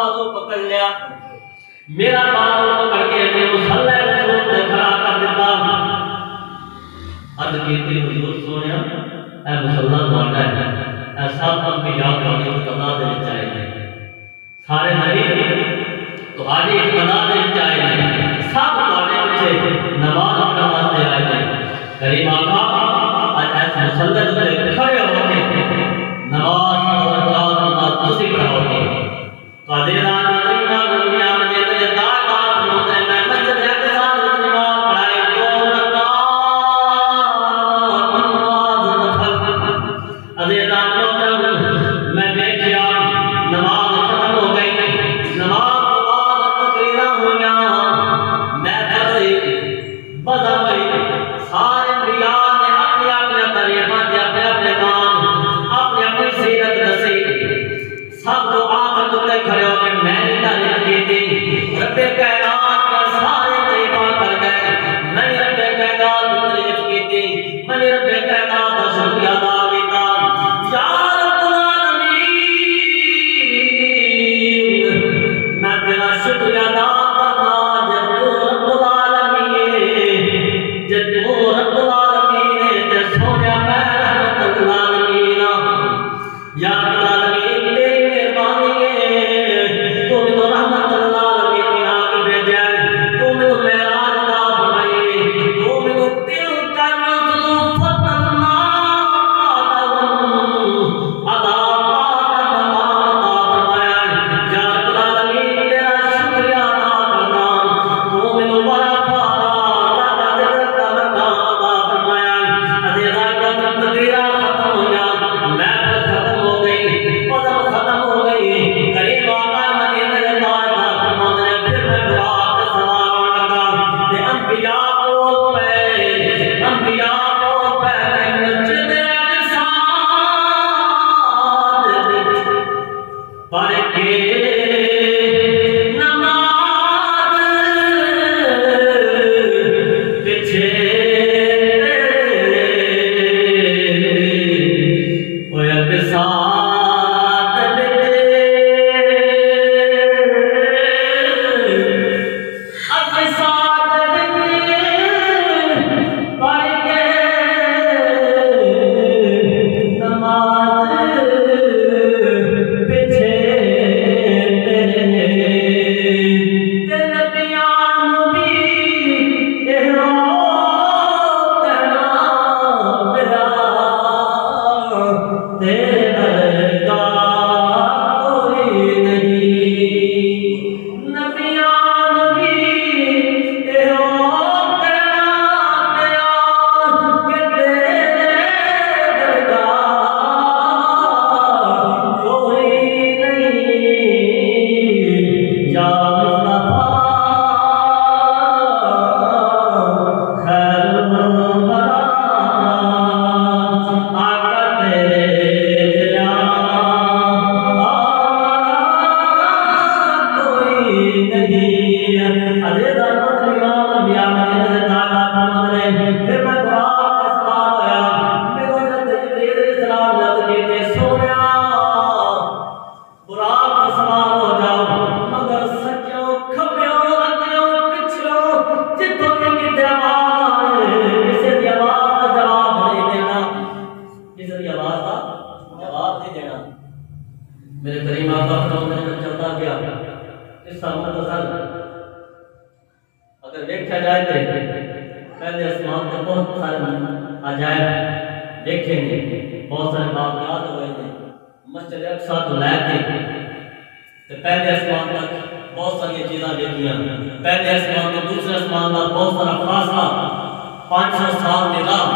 بازو پکڑ لیا میرا بازو پکڑ کے میں مصلی رسول سے کھڑا کر دیتا عرض کیتی حضور سونیا اے مصلی تہاڈا ہے اے سب انبیاء دی اقتدا دے وچ آئے نے سارے نبی تہاڈی اقتدا دے وچ آئے نے سب تہاڈے پیچھے نماز پڑھن واسطے آئے نے کریم آقا اج اس مصلی تے کھڑے ہو کے نماز اور رکعات نماز تسی پڑھاؤ گے قادر میرے کریم آقا فرماتے ہیں چلتا گیا اس مختصر اگر دیکھا جائے تو پہلے آسمان کے بہت سارے عجائب دیکھیں گے، بہت سارے واقعات ہوئے تھے مسجد اقصی تو لے کے پہلے آسمان تک بہت ساری چیزاں دیکھیاں، پہلے آسمان تو دوسرے آسمان کا بہت سارا فاصلہ 500 سال کی راہ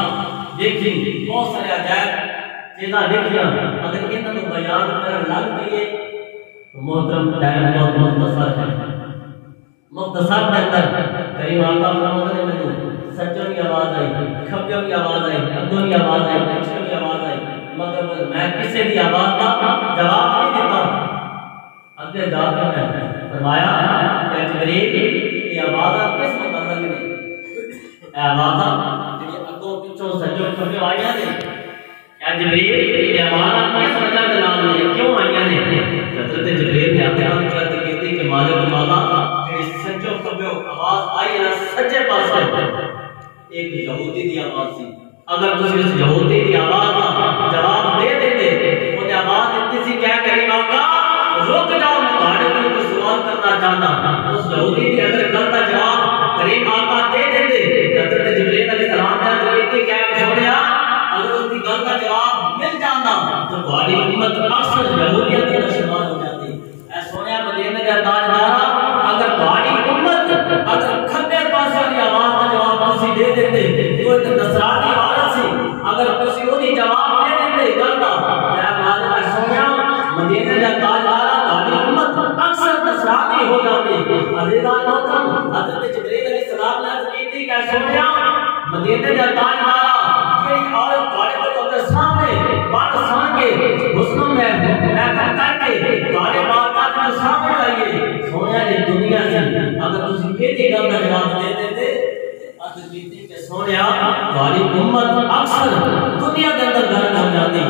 دیکھی، بہت سارے عجائب چیزاں دیکھیاں۔ اگر انہوں نے بیان کرنے لگ گئی تو محترم ٹائم بہت مختصر ہے، مختصر کے اندر کریم آقا فرماتے ہیں مجھے سجوں کی آواز آئی، کھبیوں کی آواز آئی، اگوں کی آواز آئی، پچھوں کی آواز آئی، مگر میں کسی کی آواز کا جواب نہیں دیتا۔ اگے جا کر میں فرمایا کہ جبریل یہ آواز کس متعلق نے؟ اے آواز جی اگوں پچھوں سجوں کھبیوں آئی ہیں، اے جبریل یہ آواز کس وجہ کے نام نے کیوں آئی ہیں؟ حضرت جبریل نے اپنے آپ مالک مولا جڑی سجو کبیو آواز آئی ہے سچے پاسے ایک یہودی دی آواز سی اگر تسی اس یہودی دی آواز کا جواب دے دیتے وہ آواز اتنی سی کیا کریم آقا رک جاؤ میں تمہارے کو سوال کرنا چاہتا ہوں اس یہودی دی اگر گل کا جواب کریم آقا دے دیتے حضرت جبرائیل علیہ السلام نے حضرت کی کیا سنیا اگر اس کی گل کا جواب مل جانا تو تمہاری امت اکثر یہودیت کے شمار ہو جاتی اے سونیا مدینے کا تاجدارا اگر تمہاری امت اگر کھبے پاسے والی آواز کا جواب تسی دے دیتے تو ایک نصرانی عورت سی اگر تسی اودی جواب دے دیتے گل کا اے مالک سونیا مدینے کا تاجدارا تمہاری امت اکثر نصرانی ہو جاتی عزیزان محترم حضرت جبرائیل علیہ السلام نے عرض کی تھی کہ سونیا مدینے کا تاجدارا یہ عورت تمہارے کو اپنے سامنے بات سن کے حسن میں کر کے تمہارے بات کے سامنے آئیے سونیا یہ دنیا سے اگر تسی یہ گل کا جواب دے دیتے عرض کی تھی کہ سونیا تمہاری امت اکثر دنیا کے اندر گھر ہو جاتی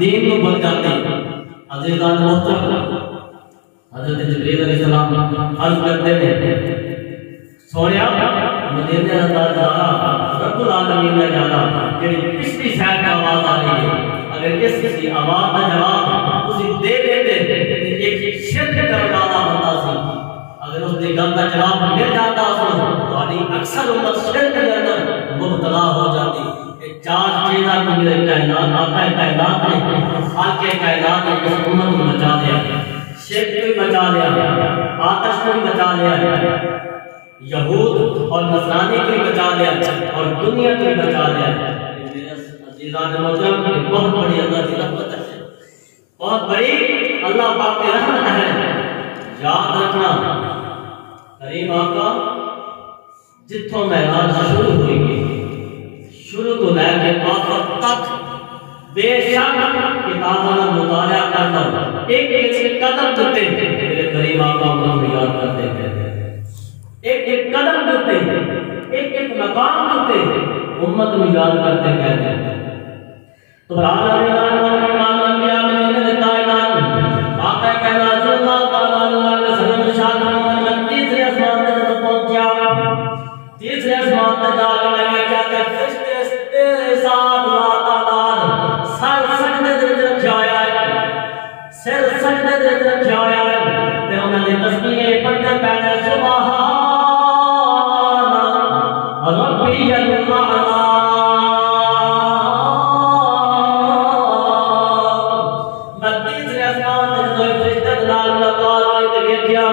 دین کو بن جاتی عزیزان محترم حضرت جبرائیل علیہ السلام عرض کرتے ہیں سونیا مدینے کا تاجدارا رب العالمین نے جانا کہ پچھلی سائڈ کا آواز آ رہی ہے اگر اس کی آواز کا جواب اسی دے دیتے ایک شرک کرنے والا بندہ سی اگر اس کی گل کا جواب مل جاتا اس کو تمہاری اکثر امت شرک کے اندر مبتلا ہو جاتی چار چیزاں کو میرے کائنات آقا کائنات نے خالق کائنات نے اس امت کو بچا لیا شرک کو بھی بچا لیا آتش کو بھی بچا لیا یہود اور نصرانی کو بھی بچا لیا اور دنیا کو بھی بچا لیا میرے عزیزان محترم یہ بہت بڑی اللہ کی رحمت ہے بہت بڑی اللہ پاک کی رحمت ہے یاد رکھنا کریم آقا جتوں معراج شروع ہوئی گی شروع تو لے کے آخر تک بے شک کتابوں کا مطالعہ کرنا ایک ایک قدم دیتے میرے کریم آقا کو یاد کرتے ہیں ایک ایک قدم دیتے ایک ایک مقام دیتے امت کو یاد کرتے کہتے ہیں تو تیسرے آسمان پر جا کے لگے کہتے ہیں فرشتے تیرے ساتھ اللہ تعالیٰ سر سجدے دے رکھا آیا ہے سر سجدے دے رکھا آیا ہے تے انہوں نے تسبیح پڑھتے پہلے سبحان ربی الاعلی میں تیسرے آسمان پر جو فرشتے دلال لگا تے دیکھیا